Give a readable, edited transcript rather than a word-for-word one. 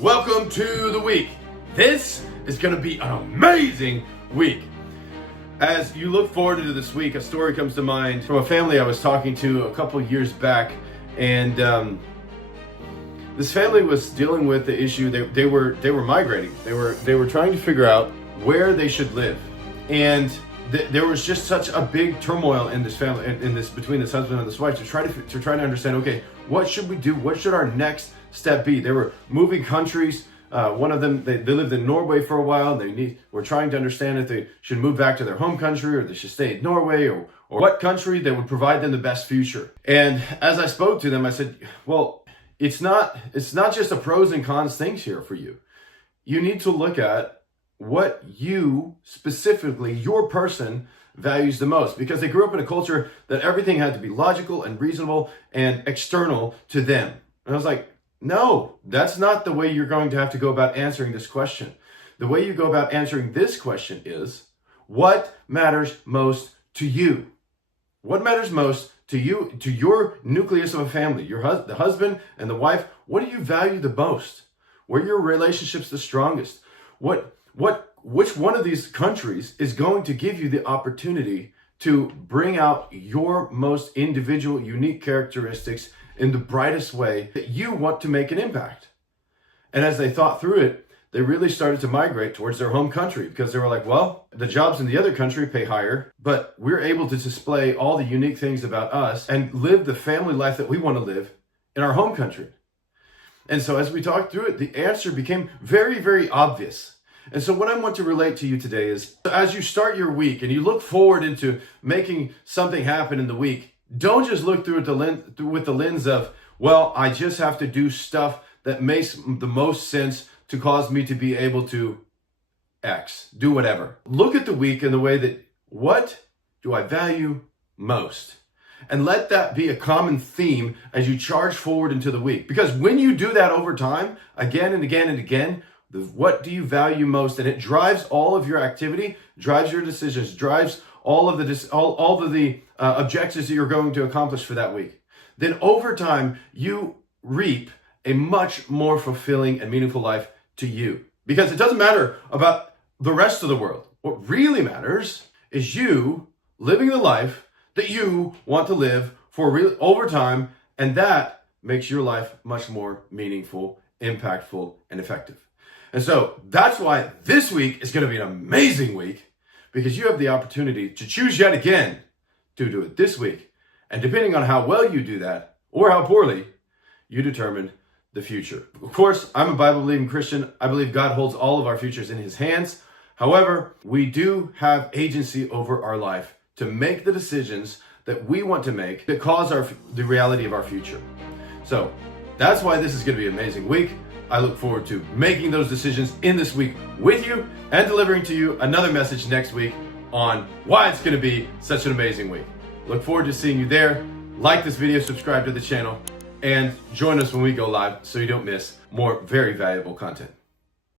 Welcome to the week. This is going to be an amazing week. As you look forward to this week, a story comes to mind from a family I was talking to a couple years back, and this family was dealing with the issue. They were migrating. They were trying to figure out where they should live, and there was just such a big turmoil in this family, between this husband and this wife, to try to understand. Okay, what should we do? What should our next step be? They were moving countries. One of them, they lived in Norway for a while. Were trying to understand if they should move back to their home country, or they should stay in Norway, or what country that would provide them the best future. And as I spoke to them, I said, well, it's not just a pros and cons things here for you. You need to look at what you specifically, your person, values the most, because they grew up in a culture that everything had to be logical and reasonable and external to them. And I was like, no, that's not the way you're going to have to go about answering this question. The way you go about answering this question is, what matters most to you? What matters most to you, to your nucleus of a family, the husband and the wife? What do you value the most? Where are your relationships the strongest? Which one of these countries is going to give you the opportunity to bring out your most individual, unique characteristics in the brightest way that you want to make an impact? And as they thought through it, they really started to migrate towards their home country, because they were like, well, the jobs in the other country pay higher, but we're able to display all the unique things about us and live the family life that we want to live in our home country. And so as we talked through it, the answer became very, very obvious. And so what I want to relate to you today is, as you start your week and you look forward into making something happen in the week, don't just look through it with the lens of, well, I just have to do stuff that makes the most sense to cause me to be able to X, do whatever. Look at the week in the way that, what do I value most? And let that be a common theme as you charge forward into the week. Because when you do that over time, again and again and again, what do you value most? And it drives all of your activity, drives your decisions, drives all of the objectives that you're going to accomplish for that week. Then over time, you reap a much more fulfilling and meaningful life to you. Because it doesn't matter about the rest of the world. What really matters is you living the life that you want to live over time, and that makes your life much more meaningful, impactful, and effective. And so that's why this week is going to be an amazing week, because you have the opportunity to choose yet again to do it this week. And depending on how well you do that, or how poorly, you determine the future. Of course, I'm a Bible-believing Christian. I believe God holds all of our futures in his hands. However, we do have agency over our life to make the decisions that we want to make that cause the reality of our future. So that's why this is going to be an amazing week. I look forward to making those decisions in this week with you and delivering to you another message next week on why it's going to be such an amazing week. Look forward to seeing you there. Like this video, subscribe to the channel, and join us when we go live so you don't miss more very valuable content.